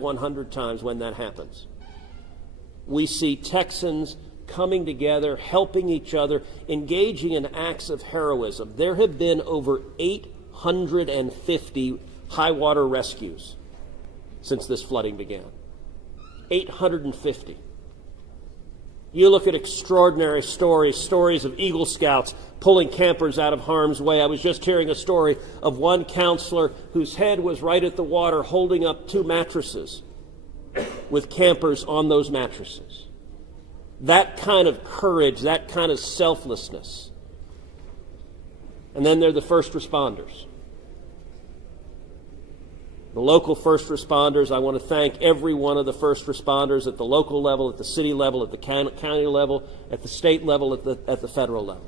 100 times when that happens. We see Texans coming together, helping each other, engaging in acts of heroism. There have been over 850 high water rescues since this flooding began. 850. You look at extraordinary stories of Eagle Scouts pulling campers out of harm's way. I was just hearing a story of one counselor whose head was right at the water holding up 2 mattresses with campers on those mattresses. That kind of courage, that kind of selflessness. And then there are the first responders. The local first responders, I want to thank every one of the first responders at the local level, at the city level, at the county level, at the state level, at the federal level.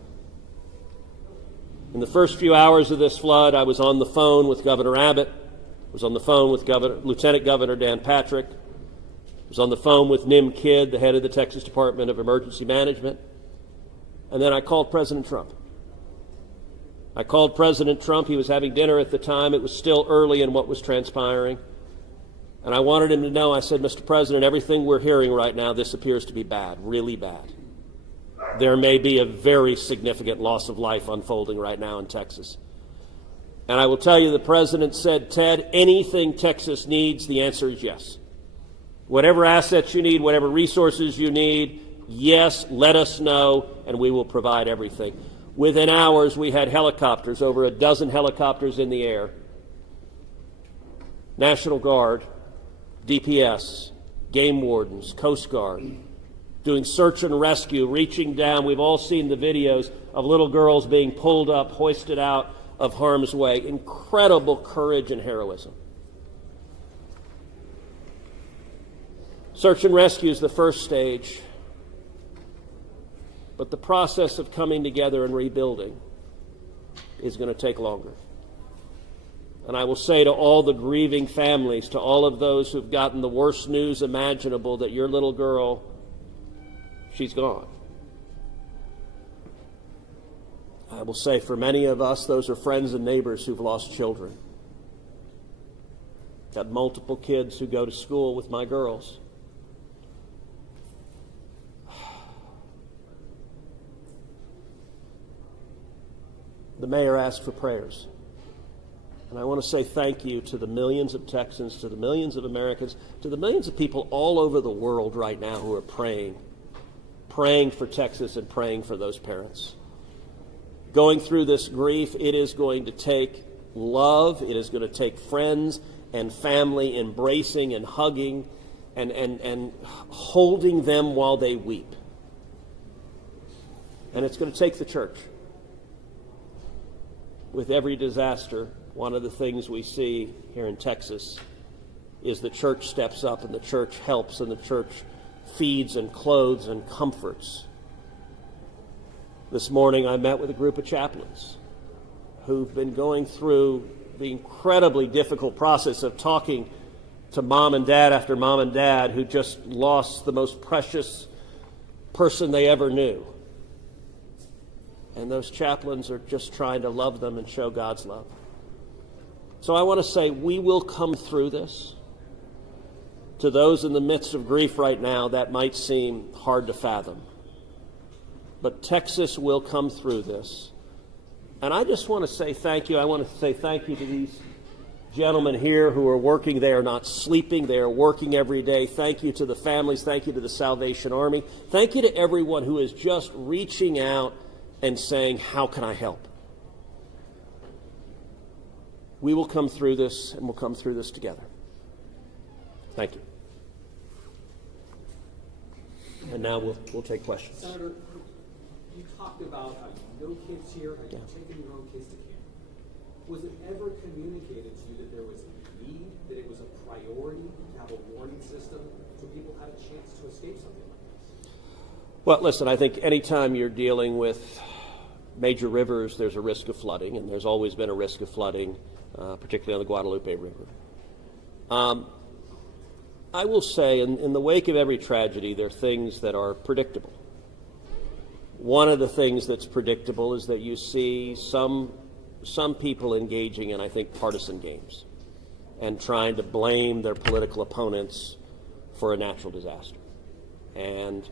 In the first few hours of this flood, I was on the phone with Governor Abbott, I was on the phone with Lieutenant Governor Dan Patrick, I was on the phone with Nim Kidd, the head of the Texas Department of Emergency Management, and then I called President Trump. I called President Trump. He was having dinner at the time. It was still early in what was transpiring. And I wanted him to know, I said, Mr. President, everything we're hearing right now, this appears to be bad, really bad. There may be a very significant loss of life unfolding right now in Texas. And I will tell you, the President said, Ted, anything Texas needs, the answer is yes. Whatever assets you need, whatever resources you need, yes, let us know, and we will provide everything. Within hours, we had helicopters, over a dozen helicopters in the air. National Guard, DPS, game wardens, Coast Guard, doing search and rescue, reaching down. We've all seen the videos of little girls being pulled up, hoisted out of harm's way. Incredible courage and heroism. Search and rescue is the first stage. But the process of coming together and rebuilding is going to take longer. And I will say to all the grieving families, to all of those who've gotten the worst news imaginable, that your little girl, she's gone. I will say for many of us, those are friends and neighbors who've lost children. Got multiple kids who go to school with my girls. The mayor asked for prayers. And I want to say thank you to the millions of Texans, to the millions of Americans, to the millions of people all over the world right now who are praying for Texas and praying for those parents. Going through this grief, it is going to take love, it is going to take friends and family embracing and hugging and holding them while they weep. And it's going to take the church. With every disaster, one of the things we see here in Texas is the church steps up and the church helps and the church feeds and clothes and comforts. This morning I met with a group of chaplains who've been going through the incredibly difficult process of talking to mom and dad after mom and dad who just lost the most precious person they ever knew. And those chaplains are just trying to love them and show God's love. So I want to say we will come through this. To those in the midst of grief right now, that might seem hard to fathom. But Texas will come through this. And I just want to say thank you. I want to say thank you to these gentlemen here who are working. They are not sleeping. They are working every day. Thank you to the families. Thank you to the Salvation Army. Thank you to everyone who is just reaching out and saying, how can I help? We will come through this, and we'll come through this together. Thank you. And now we'll take questions. Senator, you talked about how you know kids here, how you've taken your own kids to camp. Was it ever communicated to you that there was a need, that it was a priority to have a warning system so people had a chance to escape something like this? Well, listen, I think anytime you're dealing with major rivers, there's a risk of flooding, and there's always been a risk of flooding, particularly on the Guadalupe River. I will say, in the wake of every tragedy, there are things that are predictable. One of the things that's predictable is that you see some people engaging in, I think, partisan games. and trying to blame their political opponents for a natural disaster. And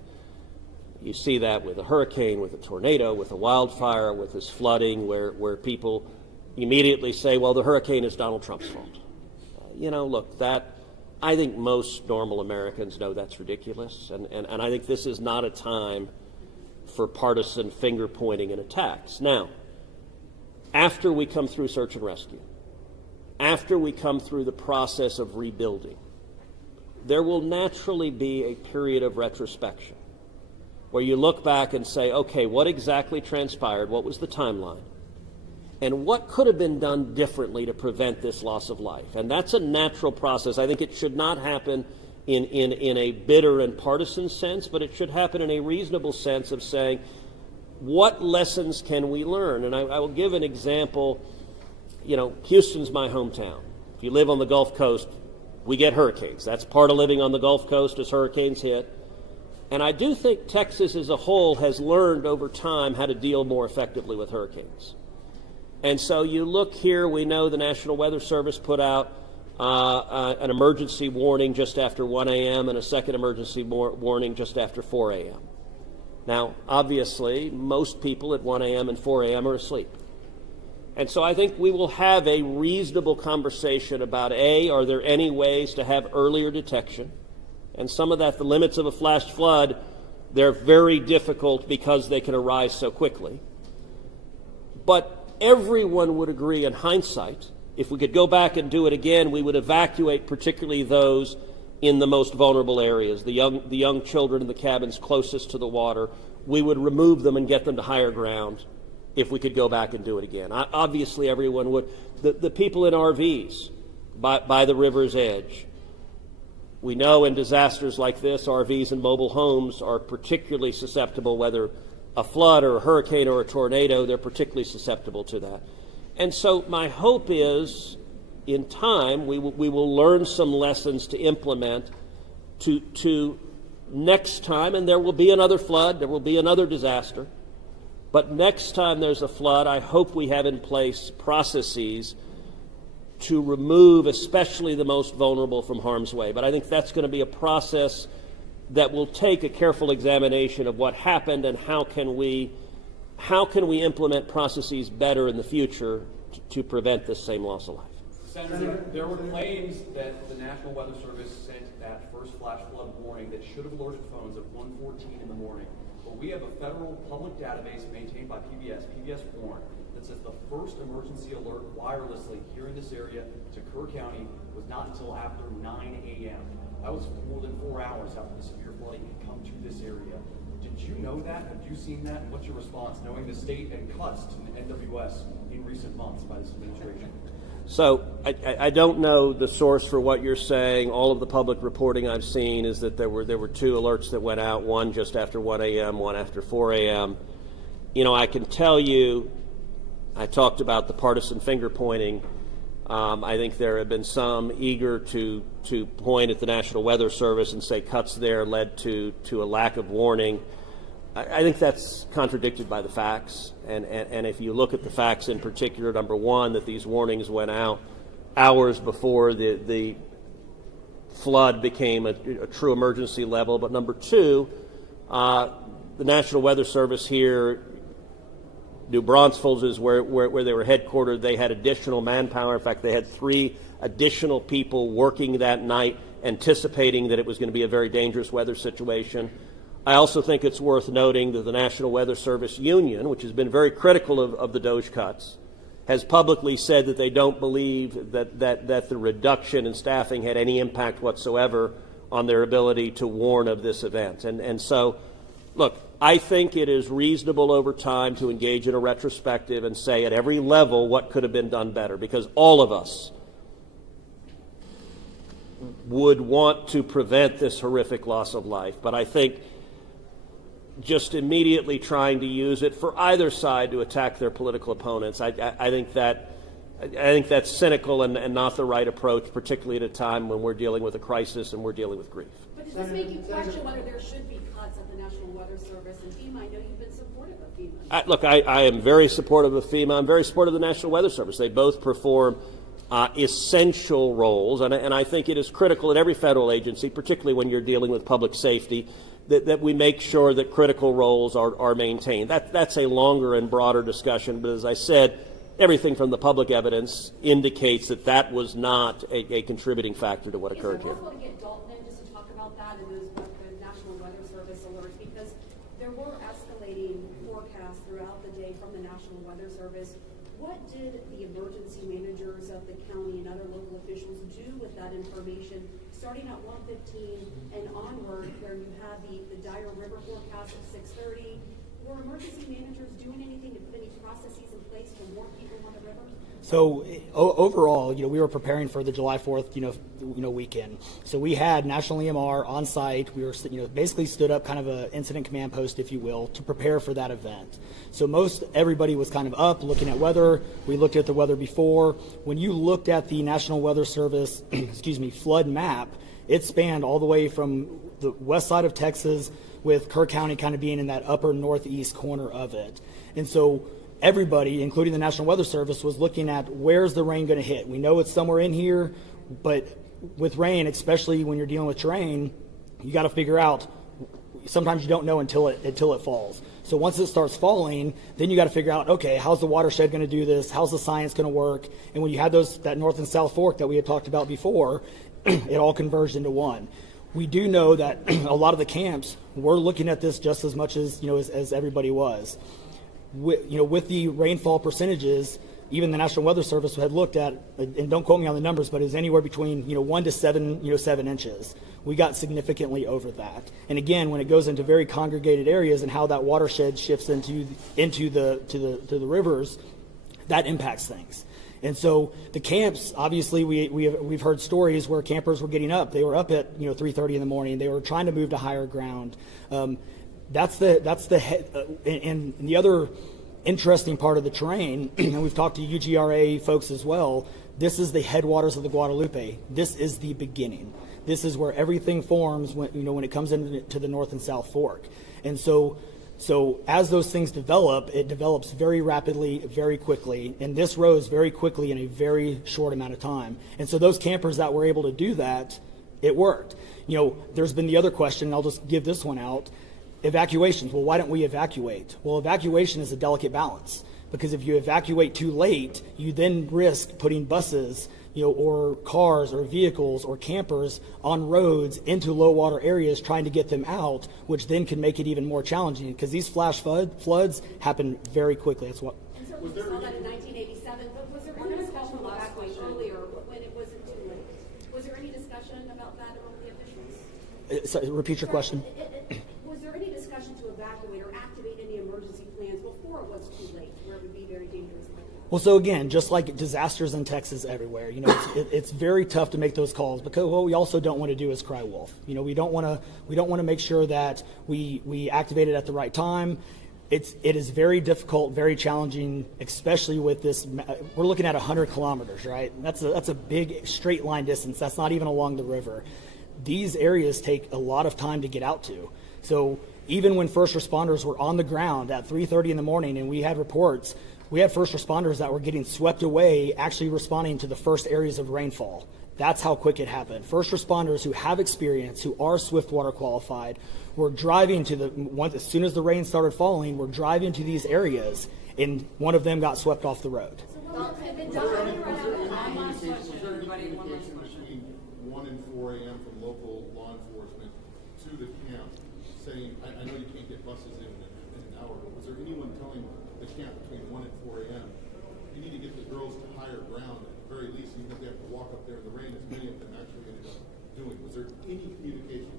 you see that with a hurricane, with a tornado, with a wildfire, with this flooding, where people immediately say, well, the hurricane is Donald Trump's fault. Look, that I think most normal Americans know that's ridiculous, and I think this is not a time for partisan finger-pointing and attacks. Now, after we come through search and rescue, after we come through the process of rebuilding, there will naturally be a period of retrospection where you look back and say, okay, what exactly transpired? What was the timeline? And what could have been done differently to prevent this loss of life? And that's a natural process. I think it should not happen in a bitter and partisan sense, but it should happen in a reasonable sense of saying, what lessons can we learn? And I will give an example. Houston's my hometown. If you live on the Gulf Coast, we get hurricanes. That's part of living on the Gulf Coast as hurricanes hit. And I do think Texas as a whole has learned over time how to deal more effectively with hurricanes. And so you look here, we know the National Weather Service put out an emergency warning just after 1 a.m. and a second emergency warning just after 4 a.m. Now, obviously, most people at 1 a.m. and 4 a.m. are asleep. And so I think we will have a reasonable conversation about, are there any ways to have earlier detection? And some of that, the limits of a flash flood, they're very difficult because they can arise so quickly. But everyone would agree in hindsight, if we could go back and do it again, we would evacuate particularly those in the most vulnerable areas, the young children in the cabins closest to the water. We would remove them and get them to higher ground if we could go back and do it again. Obviously, everyone would. The people in RVs by the river's edge. We know in disasters like this, RVs and mobile homes are particularly susceptible, whether a flood or a hurricane or a tornado, they're particularly susceptible to that. And so my hope is, in time, we will learn some lessons to implement to next time, and there will be another flood, there will be another disaster. But next time there's a flood, I hope we have in place processes to remove especially the most vulnerable from harm's way. But I think that's going to be a process that will take a careful examination of what happened and how can we implement processes better in the future to prevent this same loss of life. Senator, there were claims that the National Weather Service sent that first flash flood warning that should have alerted phones at 1:14 in the morning. But we have a federal public database maintained by PBS Warn, that says the first emergency alert wirelessly here in this area to Kerr County was not until after 9 a.m. That was more than 4 hours after the severe flooding had come to this area. Did you know that? Have you seen that? And what's your response, knowing the state and cuts to the NWS in recent months by this administration? So I don't know the source for what you're saying. All of the public reporting I've seen is that there were two alerts that went out, one just after 1 a.m., one after 4 a.m. I can tell you, I talked about the partisan finger-pointing. I think there have been some eager to point at the National Weather Service and say cuts there led to a lack of warning. I think that's contradicted by the facts. And if you look at the facts in particular, number one, that these warnings went out hours before the flood became a true emergency level. But number two, the National Weather Service here, New Braunfels is where they were headquartered. They had additional manpower. In fact, they had 3 additional people working that night, anticipating that it was going to be a very dangerous weather situation. I also think it's worth noting that the National Weather Service Union, which has been very critical of the DOGE cuts, has publicly said that they don't believe that the reduction in staffing had any impact whatsoever on their ability to warn of this event. And so, look, I think it is reasonable over time to engage in a retrospective and say at every level what could have been done better, because all of us would want to prevent this horrific loss of life. But I think just immediately trying to use it for either side to attack their political opponents, I think that's cynical and not the right approach, particularly at a time when we're dealing with a crisis and we're dealing with grief. But does this make you question whether there should be cuts at the National Weather Service and FEMA? I know you've been supportive of FEMA. Look, I am very supportive of FEMA. I'm very supportive of the National Weather Service. They both perform essential roles, and I think it is critical in every federal agency, particularly when you're dealing with public safety, that we make sure that critical roles are maintained. That's a longer and broader discussion, but as I said, everything from the public evidence indicates that was not a contributing factor to what occurred here. Is it possible to get Dalton in just to talk about that and the National Weather Service alerts? Because there were escalating forecasts throughout the day from the National Weather Service. What did the emergency managers of the county and other local officials do with that information, starting at 1:15 and onward, where you had the dire river forecast at 6:30? Were emergency managers doing anything to put any processes in place to warn people on the river? So overall, we were preparing for the July 4th, weekend. So we had National EMR on site. We were, basically stood up kind of a incident command post, if you will, to prepare for that event. So everybody was kind of up looking at weather. We looked at the weather before. When you looked at the National Weather Service, flood map, it spanned all the way from the west side of Texas, with Kerr County kind of being in that upper northeast corner of it. And so everybody, including the National Weather Service, was looking at where's the rain going to hit. We know it's somewhere in here, but with rain, especially when you're dealing with terrain, you got to figure out, sometimes you don't know until it falls. So once it starts falling, then you got to figure out, okay, how's the watershed going to do this? How's the science going to work? And when you had that north and south fork that we had talked about before, it all converged into one. We do know that a lot of the camps were looking at this just as much as everybody was. With the rainfall percentages, even the National Weather Service had looked at, and don't quote me on the numbers, but it's anywhere between 1 to 7 inches. We got significantly over that. And again, when it goes into very congregated areas and how that watershed shifts into the rivers, that impacts things. And so the camps, obviously, we've heard stories where campers were getting up. They were up at 3:30 in the morning. They were trying to move to higher ground. And the other interesting part of the terrain, and we've talked to UGRA folks as well. This is the headwaters of the Guadalupe. This is the beginning. This is where everything forms when it comes into the North and South Fork. And so as those things develop, it develops very rapidly, very quickly, and this rose very quickly in a very short amount of time. And so those campers that were able to do that, it worked. There's been the other question, and I'll just give this one out. Evacuations. Well, why don't we evacuate? Well, evacuation is a delicate balance, because if you evacuate too late, you then risk putting buses, or cars or vehicles or campers on roads into low water areas trying to get them out, which then can make it even more challenging, because these flash floods happen very quickly. That's what. And so we saw that in 1987, but was there any discussion about evacuation earlier when it wasn't too late? Was there any discussion about that among the officials? So, repeat your question. Was there any discussion to evacuate or activate any emergency plans before it was too late, where it would be very dangerous? Well, so again, just like disasters in Texas everywhere, it's very tough to make those calls, because what we also don't want to do is cry wolf. We don't want to make sure that we activate it at the right time. It is very difficult, very challenging, especially with this. We're looking at 100 kilometers, right? That's a big straight line distance. That's not even along the river. These areas take a lot of time to get out to. So even when first responders were on the ground at 3:30 in the morning, and we had reports. We had first responders that were getting swept away, actually responding to the first areas of rainfall. That's how quick it happened. First responders who have experience, who are Swiftwater qualified, were driving as soon as the rain started falling, were driving to these areas, and one of them got swept off the road. Was there any communication between 1 and 4 a.m. from local law enforcement to the camp, saying, I know you can't get buses in an hour, but was there anyone telling the camp between 1 and 4 a.m., you need to get the girls to higher ground at the very least, even if they have to walk up there in the rain, as many of them actually ended up doing? Was there any communication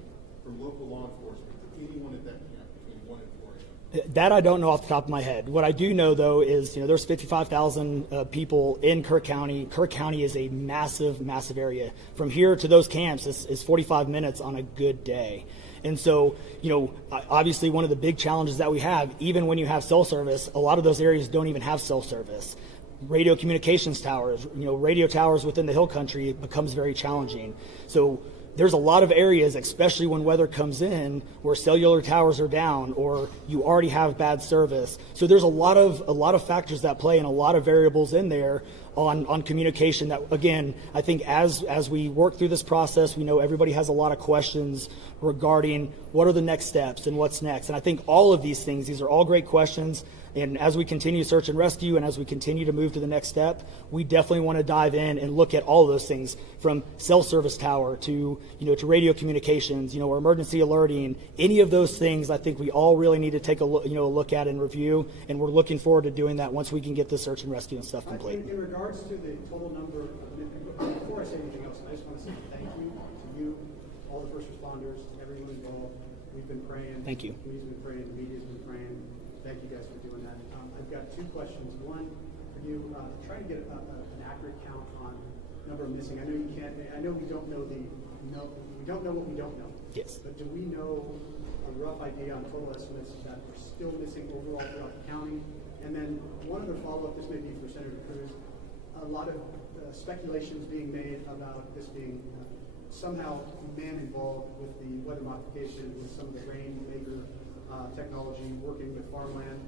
from local law enforcement to anyone at that camp between 1 and 4 a.m.? That I don't know off the top of my head. What I do know, though, is there's 55,000 people in Kerr County. Kerr County is a massive, massive area. From here to those camps is 45 minutes on a good day. And so, obviously one of the big challenges that we have, even when you have cell service, a lot of those areas don't even have cell service. Radio communications towers, radio towers within the hill country becomes very challenging. So there's a lot of areas, especially when weather comes in, where cellular towers are down or you already have bad service. So there's a lot of factors that play and a lot of variables in there on communication. That, again, I think as we work through this process, we know everybody has a lot of questions regarding what are the next steps and what's next. And I think all of these things, these are all great questions. And as we continue search and rescue and as we continue to move to the next step, we definitely want to dive in and look at all of those things, from cell service tower to radio communications, or emergency alerting. Any of those things, I think we all really need to take a look at and review. And we're looking forward to doing that once we can get the search and rescue and stuff complete. In regards to the total number, before I say anything else, I just want to say thank you to you, all the first responders, everyone involved. We've been praying. Thank you. We've been praying. The media's been praying. Thank you guys for doing that. I've got two questions. One for you, try to get an accurate count on number of missing. I know you can't. I know we don't know we don't know what we don't know. Yes. But do we know a rough idea on total estimates that are still missing overall throughout the county? And then one other follow-up. This may be for Senator Cruz. A lot of speculations being made about this being somehow man involved with the weather modification, with some of the rainmaker technology, working with farmland.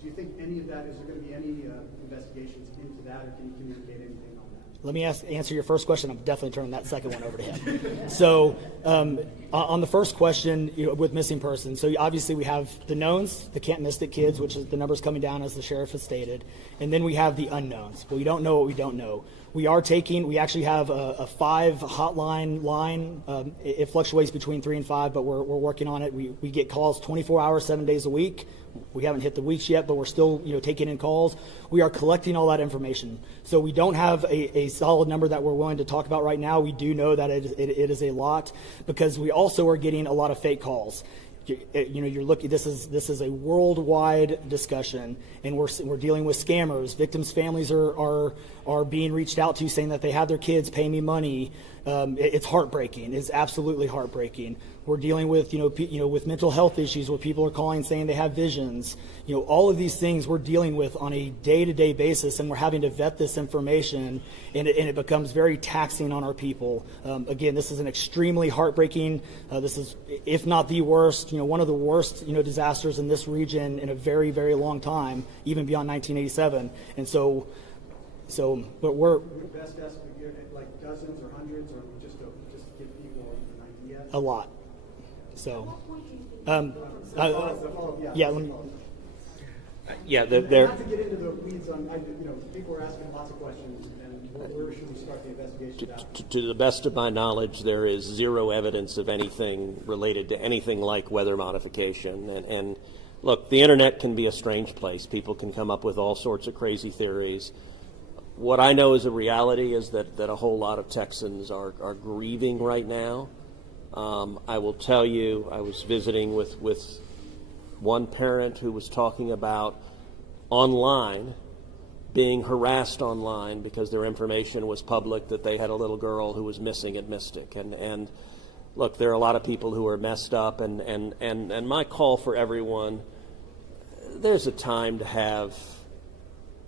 Do you think any of that, is there going to be any investigations into that, or can you communicate anything on that? Let me answer your first question. I'm definitely turning that second one over to him. So on the first question, with missing persons, so obviously we have the knowns, the Camp Mystic kids, which is the numbers coming down as the sheriff has stated, and then we have the unknowns. Well, we don't know what we don't know. We actually have a 5 hotline line. It fluctuates between 3 and 5, but we're working on it. We get calls 24 hours, 7 days a week. We haven't hit the weeks yet, but we're still taking in calls. We are collecting all that information. So we don't have a solid number that we're willing to talk about right now. We do know that it is a lot, because we also are getting a lot of fake calls. You're looking. This is a worldwide discussion, and we're dealing with scammers. Victims' families are being reached out to, saying that they have their kids pay me money. It's heartbreaking. It's absolutely heartbreaking. We're dealing with with mental health issues, where people are calling saying they have visions. All of these things we're dealing with on a day-to-day basis, and we're having to vet this information, and it becomes very taxing on our people. Again, this is an extremely heartbreaking. This is, if not the worst, one of the worst disasters in this region in a very, very long time, even beyond 1987. And but we're best estimate, like dozens or hundreds, or just to give people an idea. A lot. So, Yeah. Yeah, Not to get into the weeds on, people are asking lots of questions, and where should we start the investigation out? To the best of my knowledge, there is zero evidence of anything related to anything like weather modification. And look, the internet can be a strange place. People can come up with all sorts of crazy theories. What I know is a reality is that a whole lot of Texans are grieving right now. I will tell you, I was visiting with one parent who was talking about online, being harassed online because their information was public, that they had a little girl who was missing at Mystic. And look, there are a lot of people who are messed up, and my call for everyone, there's a time to have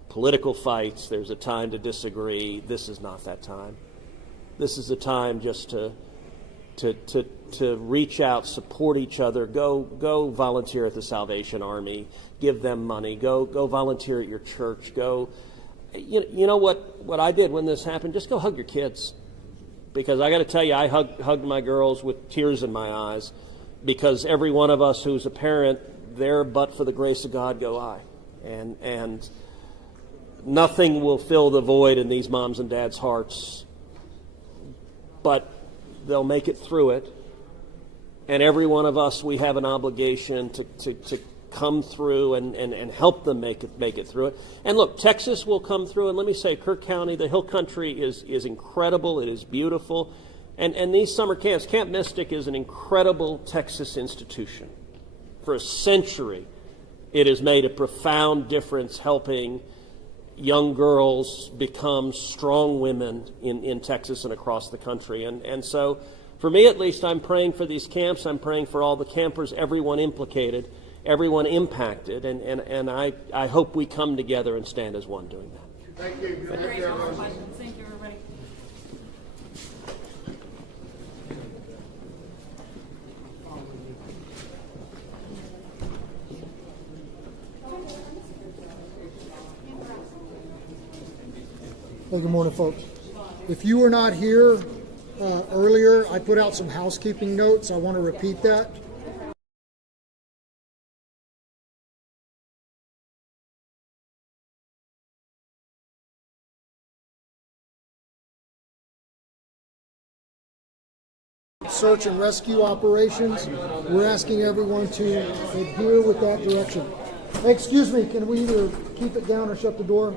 political fights, there's a time to disagree. This is not that time. This is a time just to reach out, support each other, go volunteer at the Salvation Army, give them money, go volunteer at your church, you know what I did when this happened? Just go hug your kids. Because I got to tell you, I hugged my girls with tears in my eyes, because every one of us who's a parent, there but for the grace of God go I. And nothing will fill the void in these moms and dads' hearts, but they'll make it through it. And every one of us, we have an obligation to come through and help them make it through it. And look, Texas will come through. And let me say, Kirk County, the Hill Country is incredible. It is beautiful. And these summer camps, Camp Mystic is an incredible Texas institution. For a century, it has made a profound difference helping young girls become strong women in Texas and across the country. And so, for me at least, I'm praying for these camps. I'm praying for all the campers, everyone implicated, everyone impacted, and I hope we come together and stand as one doing that. Thank you. Thank you, everybody. Hey, good morning, folks. If you were not here earlier, I put out some housekeeping notes. I want to repeat that. Search and rescue operations. We're asking everyone to adhere with that direction. Hey, excuse me, can we either keep it down or shut the door?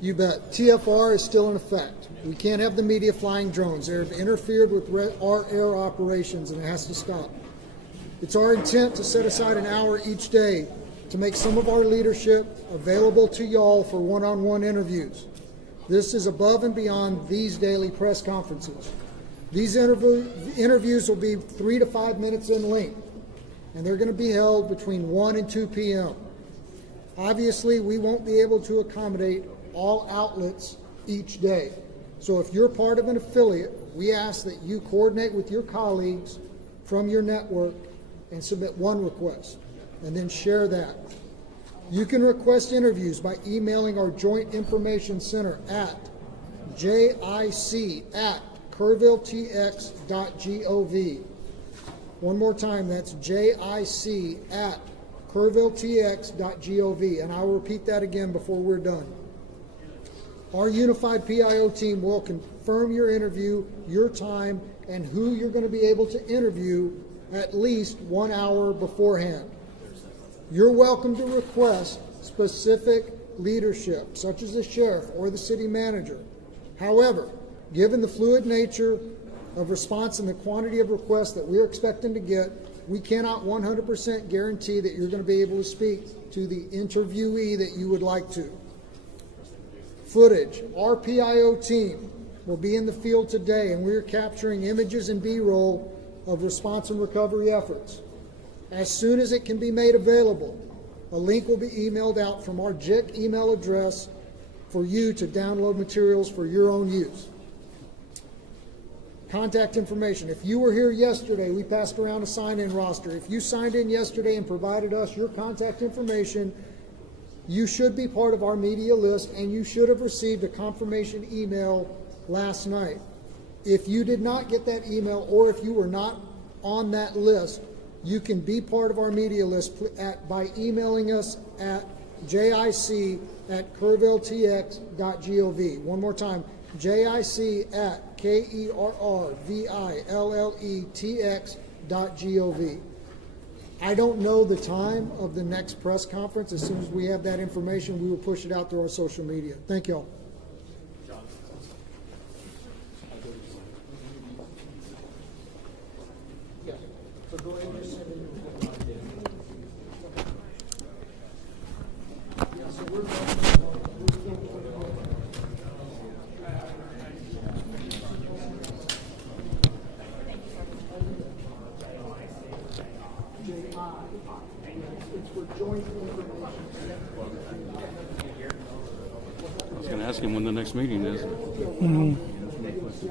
You bet. TFR is still in effect. We can't have the media flying drones. They have interfered with our air operations, and it has to stop. It's our intent to set aside an hour each day to make some of our leadership available to y'all for one-on-one interviews. This is above and beyond these daily press conferences. These interviews will be 3 to 5 minutes in length, and they're going to be held between 1 and 2 p.m. Obviously, we won't be able to accommodate all outlets each day. So if you're part of an affiliate, we ask that you coordinate with your colleagues from your network and submit one request, and then share that. You can request interviews by emailing our Joint Information Center at jic@kerrvilletx.gov. One more time, that's jic@kerrvilletx.gov, and I'll repeat that again before we're done. Our unified PIO team will confirm your interview, your time, and who you're going to be able to interview at least 1 hour beforehand. You're welcome to request specific leadership, such as the sheriff or the city manager. However, given the fluid nature of response and the quantity of requests that we're expecting to get, we cannot 100% guarantee that you're going to be able to speak to the interviewee that you would like to. Footage. Our PIO team will be in the field today, and we're capturing images and B-roll of response and recovery efforts. As soon as it can be made available, a link will be emailed out from our JIC email address for you to download materials for your own use. Contact information. If you were here yesterday, we passed around a sign-in roster. If you signed in yesterday and provided us your contact information, you should be part of our media list, and you should have received a confirmation email last night. If you did not get that email, or if you were not on that list, you can be part of our media list by emailing us at jic@kerrvilletx.gov. One more time, jic@kerrvilletx.gov. I don't know the time of the next press conference. As soon as we have that information, we will push it out through our social media. Thank y'all. I was going to ask him when the next meeting is.